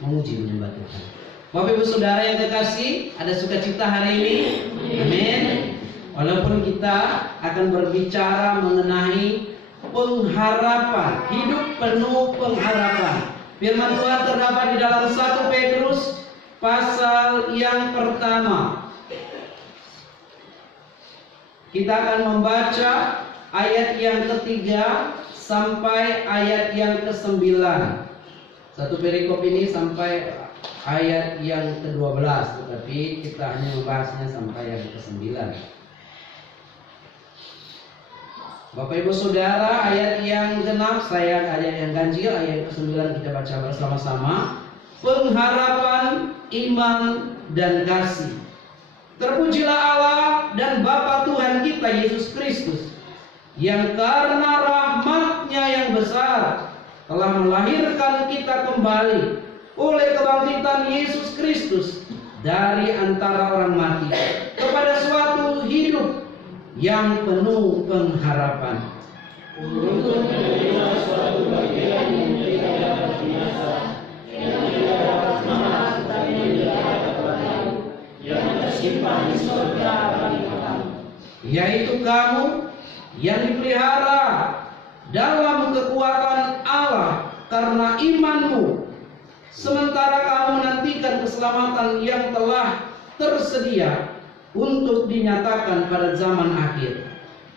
memuji menyembah Tuhan. Bapak Ibu Saudara yang kekasih, ada sukacita hari ini. Amin. Walaupun kita akan berbicara mengenai pengharapan, hidup penuh pengharapan. Firman Tuhan terdapat di dalam 1 Petrus pasal yang pertama. Kita akan membaca ayat yang ketiga sampai ayat yang ke-9. Satu perikop ini sampai ayat yang ke-12, tetapi kita hanya membahasnya sampai yang ke-9. Bapak Ibu Saudara, ayat yang genap, ayat yang ganjil, ayat ke-9 kita baca bersama-sama. Pengharapan, iman, dan kasih. Terpujilah Allah dan Bapa Tuhan kita Yesus Kristus, yang karena rahmat-Nya yang besar telah melahirkan kita kembali oleh kebangkitan Yesus Kristus dari antara orang mati kepada suatu hidup yang penuh pengharapan. Untuk menerima suatu bagian yang tidak dapat binasa, yang tidak dapat semangat dan yang tidak dapat berlalu, yang tersimpan di surga bagi kamu, yaitu kamu yang dipelihara dalam kekuatan Allah karena imanmu, sementara kamu menantikan keselamatan yang telah tersedia untuk dinyatakan pada zaman akhir.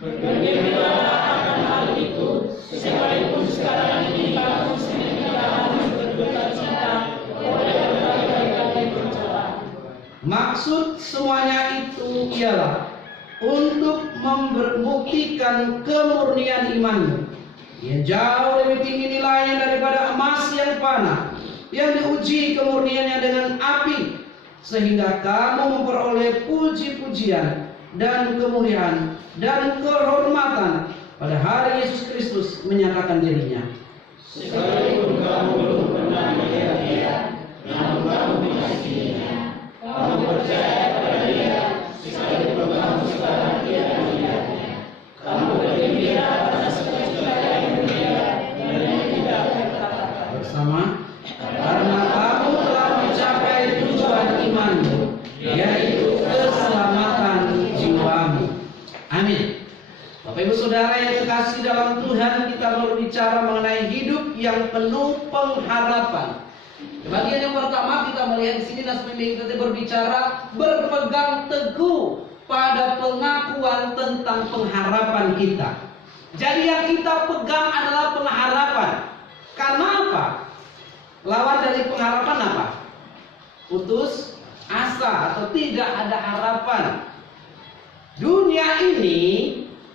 Bergembiralah akan hal itu, sekalipun sekarang ini kamu sendiri harus berduka cita oleh berbagai pencobaan. Maksud semuanya itu ialah untuk membuktikan kemurnian imanmu yang jauh lebih tinggi nilainya daripada emas yang panah, yang diuji kemurniannya dengan api, sehingga kamu memperoleh puji-pujian dan kemuliaan dan kehormatan pada hari Yesus Kristus menyatakan dirinya. Sekalipun kamu belum pernah melihat Dia, namun kamu mengasihinya, kamu percaya pada Dia, sekalipun kamu sekarang tidak melihatnya, kamu bergembira atas sukacita yang mulia dan yang tidak terkatakan. Bersama, karena kamu telah mencapai tujuan imanmu, yaitu keselamatan jiwamu. Amin. Bapak Ibu Saudara yang kekasih dalam Tuhan, kita berbicara mengenai hidup yang penuh pengharapan. Bagian yang pertama kita melihat di sini nas pembimbing kita berbicara berpegang teguh pada pengakuan tentang pengharapan kita. Jadi yang kita pegang adalah pengharapan. Karena apa? Lawan dari pengharapan apa? Putus asa atau tidak ada harapan. Dunia ini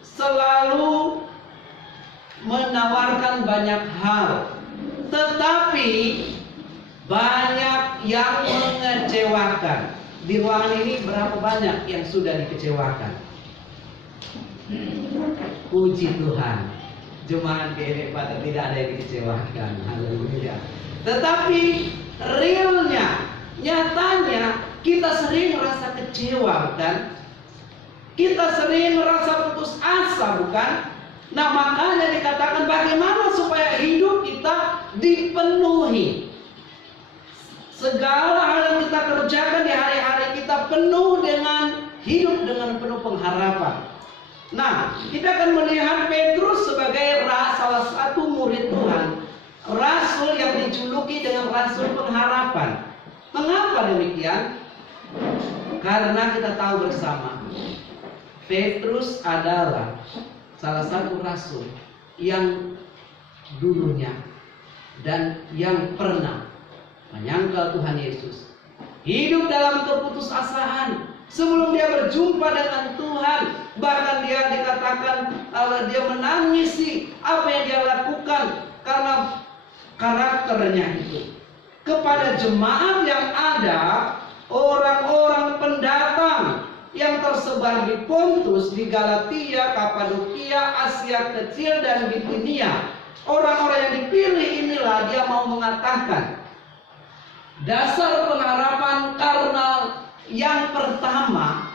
selalu menawarkan banyak hal, tetapi banyak yang mengecewakan. Di ruangan ini berapa banyak yang sudah dikecewakan? Puji Tuhan, jemaat GRI Pada tidak ada yang dikecewakan. Haleluya. Tetapi realnya, nyatanya kita sering merasa kecewa, kan? Kita sering merasa putus asa, bukan? Nah, makanya dikatakan bagaimana supaya hidup kita dipenuhi. Segala hal yang kita kerjakan di hari-hari kita penuh dengan hidup dengan penuh pengharapan. Nah, kita akan melihat Petrus sebagai salah satu murid Tuhan, rasul yang dijuluki dengan rasul pengharapan. Mengapa demikian? Karena kita tahu bersama, Petrus adalah salah satu rasul yang dulunya dan yang pernah menyangkal Tuhan Yesus, hidup dalam keputusasaan sebelum dia berjumpa dengan Tuhan. Bahkan dia dikatakan dia menangisi apa yang dia lakukan karena karakternya itu. Kepada jemaat yang ada, orang-orang pendatang yang tersebar di Pontus, di Galatia, Kapadokia, Asia Kecil, dan Bitinia, orang-orang yang dipilih inilah dia mau mengatakan dasar pengharapan. Karena yang pertama,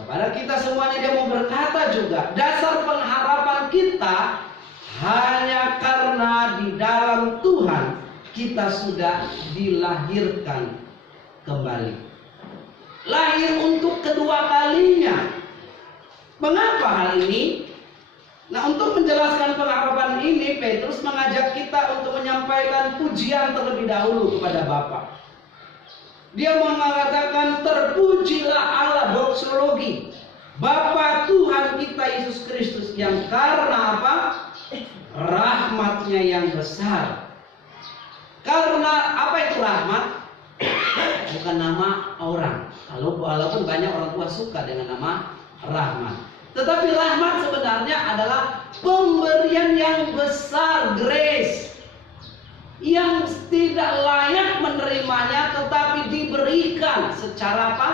kepada kita semuanya dia mau berkata juga, dasar pengharapan kita hanya karena di dalam Tuhan kita sudah dilahirkan kembali. Lahir untuk kedua kalinya. Mengapa hal ini? Nah, untuk menjelaskan pengharapan ini, Petrus mengajak kita untuk menyampaikan pujian terlebih dahulu kepada Bapa. Dia mengatakan, terpujilah Allah, doksologi, Bapa Tuhan kita Yesus Kristus, yang karena apa? Rahmatnya yang besar. Karena apa itu rahmat? Bukan nama orang. Walaupun banyak orang tua suka dengan nama rahmat. Tetapi rahmat sebenarnya adalah pemberian yang besar, grace, yang tidak layak menerimanya tetapi diberikan secara apa?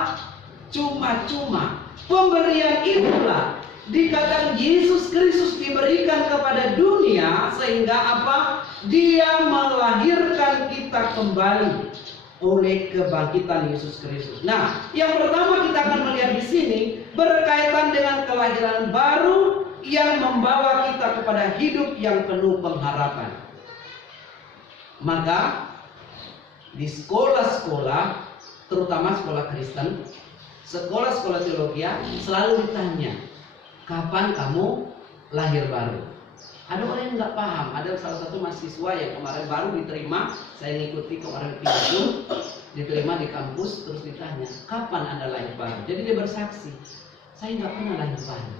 Cuma-cuma. Pemberian itulah dikatakan Yesus Kristus diberikan kepada dunia sehingga apa? Dia melahirkan kita kembali oleh kebangkitan Yesus Kristus. Nah, yang pertama kita akan melihat di sini berkaitan dengan kelahiran baru yang membawa kita kepada hidup yang penuh pengharapan. Maka di sekolah-sekolah, terutama sekolah Kristen, sekolah-sekolah teologi, selalu ditanya, kapan kamu lahir baru? Ada orang yang nggak paham. Ada salah satu mahasiswa yang kemarin baru diterima, saya ngikuti kemarin video, diterima di kampus, terus ditanya, kapan Anda lahir baru? Jadi dia bersaksi, saya nggak pernah lahir baru.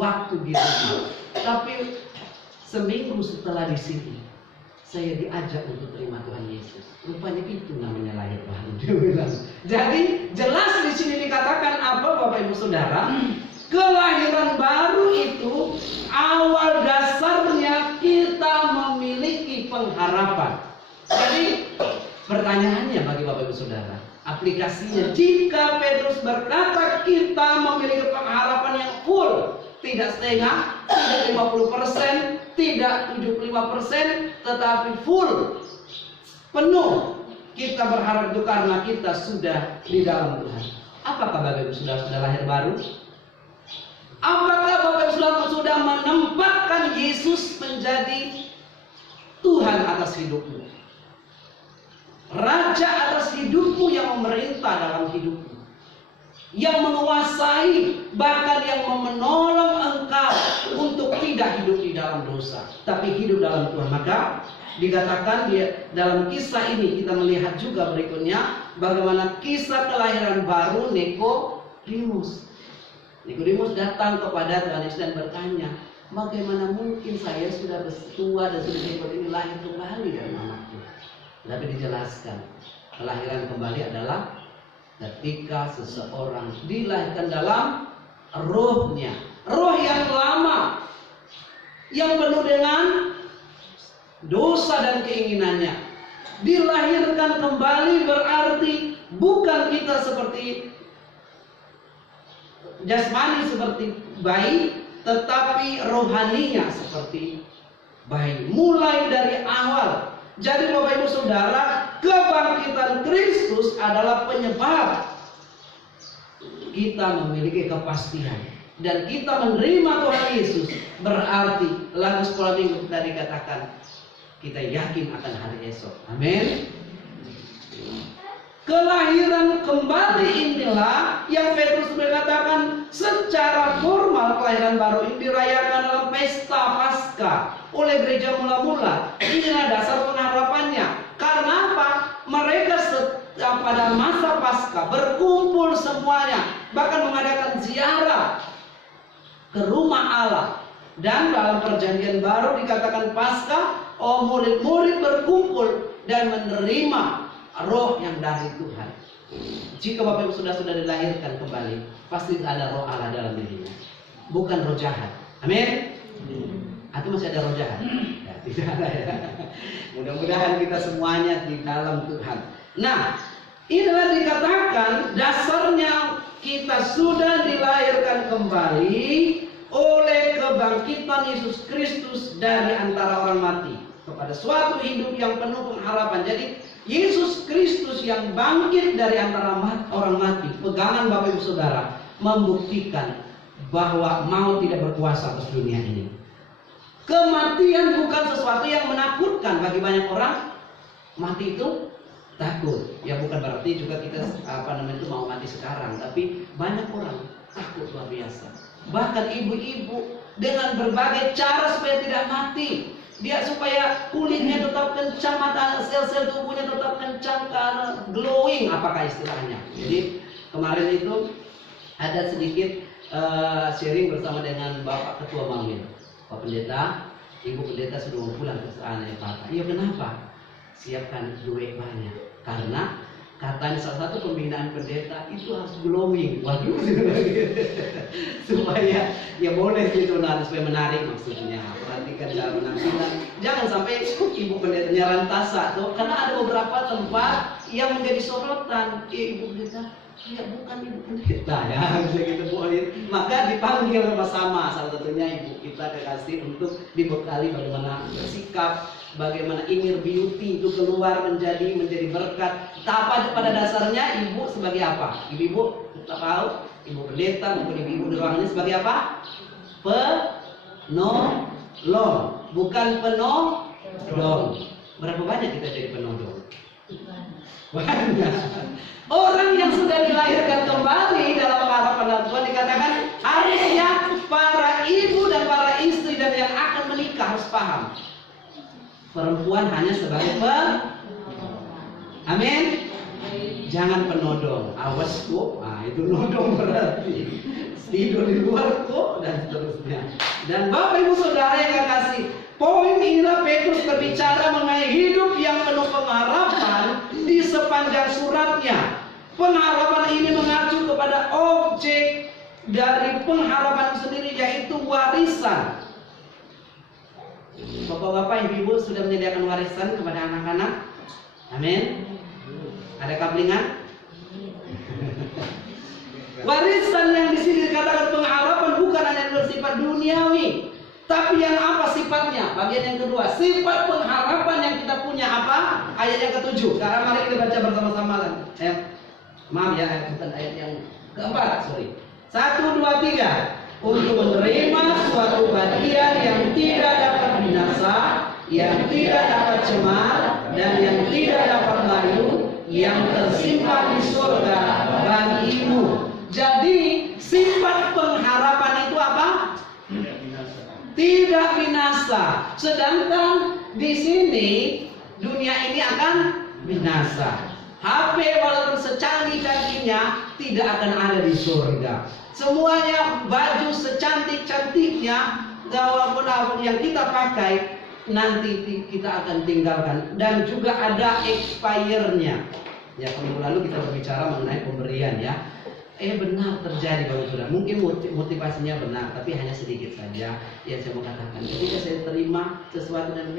Waktu di rumah, tapi seminggu setelah di sini, saya diajak untuk terima Tuhan Yesus. Rupanya itu namanya lahir baru. Dia bilang. Jadi jelas di sini dikatakan apa, Bapak Ibu Saudara? Kelahiran baru itu awal dasarnya kita memiliki pengharapan. Jadi pertanyaannya bagi Bapak Ibu Saudara, aplikasinya, jika Petrus berkata kita memiliki pengharapan yang full, tidak setengah, tidak 50%, tidak 75%, tetapi full, penuh, kita berharap itu karena kita sudah di dalam Tuhan. Apakah Bapak Ibu Saudara sudah lahir baru? Apakah Bapak Ibu sudah menempatkan Yesus menjadi Tuhan atas hidupmu? Raja atas hidupmu, yang memerintah dalam hidupmu, yang menguasai, bahkan yang menolong engkau untuk tidak hidup di dalam dosa, tapi hidup dalam Tuhan. Maka dikatakan dalam kisah ini kita melihat juga berikutnya bagaimana kisah kelahiran baru Nikodemus. Nikodemus datang kepada Tuhan Yesus dan bertanya, bagaimana mungkin saya sudah tua dan sudah hebat ini lahir kembali dari mamaku? Tapi dijelaskan, kelahiran kembali adalah ketika seseorang dilahirkan dalam rohnya, roh yang lama, yang penuh dengan dosa dan keinginannya. Dilahirkan kembali berarti bukan kita seperti jasmani seperti bayi, tetapi rohaninya seperti bayi. Mulai dari awal. Jadi Bapak Ibu Saudara, kebangkitan Kristus adalah penyebab kita memiliki kepastian dan kita menerima Tuhan Yesus. Berarti lagu sekolah minggu tadi katakan, kita yakin akan hari esok. Amin. Kelahiran kembali inilah yang Petrus mengatakan secara formal kelahiran baru ini dirayakan dalam pesta Paskah oleh gereja mula-mula. Inilah dasar pengharapannya. Karena apa? Mereka pada masa Paskah berkumpul semuanya, bahkan mengadakan ziarah ke rumah Allah. Dan dalam perjanjian baru dikatakan Paskah, murid-murid berkumpul dan menerima roh yang dari Tuhan. Jika Bapak Ibu sudah dilahirkan kembali, pasti ada roh Allah dalam dirinya, bukan roh jahat. Amin. Atau masih ada roh jahat? Ya, tidak ada ya. Mudah-mudahan kita semuanya di dalam Tuhan. Nah, inilah dikatakan dasarnya kita sudah dilahirkan kembali oleh kebangkitan Yesus Kristus dari antara orang mati kepada suatu hidup yang penuh pengharapan. Jadi Yesus Kristus yang bangkit dari antara orang mati, pegangan Bapak Ibu Saudara, membuktikan bahwa maut tidak berkuasa atas dunia ini. Kematian bukan sesuatu yang menakutkan bagi banyak orang. Mati itu takut. Ya bukan berarti juga kita itu mau mati sekarang, tapi banyak orang takut luar biasa. Bahkan ibu-ibu dengan berbagai cara supaya tidak mati. Dia supaya kulitnya tetap kencang, mata sel-sel tubuhnya tetap kencang, karena glowing, apakah istilahnya. Jadi kemarin itu ada sedikit sharing bersama dengan Bapak Ketua Mangil. Pak Pendeta, Ibu Pendeta sudah mau pulang ke sana ya Pak. Iya kenapa? Siapkan duit banyak. Karena katanya salah satu pembinaan pendeta itu harus glowing. Waduh, supaya ya boleh gitu nanti supaya menarik maksudnya. Perhatikan dalam penampilan. Jangan sampai Ibu Pendetanya rantasa tuh, karena ada beberapa tempat yang menjadi sorotan. Ibu Pendeta, ya bukan Ibu Pendeta ya, bisa gitu boleh. Maka dipanggil sama-sama, salah satunya Ibu kita kekasih untuk dibekali bagaimana bersikap, bagaimana inner beauty itu keluar menjadi berkat. Tapi pada dasarnya Ibu sebagai apa? Ibu kita tahu, Ibu Pendeta maupun Ibu di ruangan ini sebagai apa? Penolong, bukan penodong. Berapa banyak kita jadi penodong? Banyak. Orang yang sudah dilahirkan kembali dalam pengharapan Tuhan dikatakan harusnya para ibu dan para istri dan yang akan menikah harus paham. Perempuan hanya sebagai amin. Jangan penodong. Awas kok. Itu nodong berarti. Tidur di luar kok dan seterusnya. Dan Bapak Ibu Saudara yang kasih, poin inilah Petrus berbicara mengenai hidup yang penuh pengharapan di sepanjang suratnya. Pengharapan ini mengacu kepada objek dari pengharapan sendiri, yaitu warisan. Bapak-bapak, ibu-ibu sudah menyediakan warisan kepada anak-anak? Amin. Ada kaplingan? Warisan yang di sini dikatakan pengharapan bukan hanya bersifat duniawi, tapi yang apa sifatnya? Bagian yang kedua, sifat pengharapan yang kita punya apa? Ayat yang ke-7. Sekarang mari kita baca bersama-sama. Maaf ya, bukan ayat yang keempat, sorry. 1, 2, 3. Untuk menerima suatu bagian yang tidak dapat binasa, yang tidak dapat cemar, dan yang tidak dapat layu, yang tersimpan di surga bagimu. Jadi sifat pengharapan itu apa? Tidak binasa. Sedangkan di sini dunia ini akan binasa. HP walaupun secanggih-canggihnya tidak akan ada di surga. Semuanya baju secantik-cantiknya, walaupun yang kita pakai nanti kita akan tinggalkan, dan juga ada expirednya. Ya, minggu lalu kita berbicara mengenai pemberian ya. Benar terjadi Bapak Saudara. Mungkin motivasinya benar, tapi hanya sedikit saja yang saya mau katakan. Ketika saya terima sesuatu dan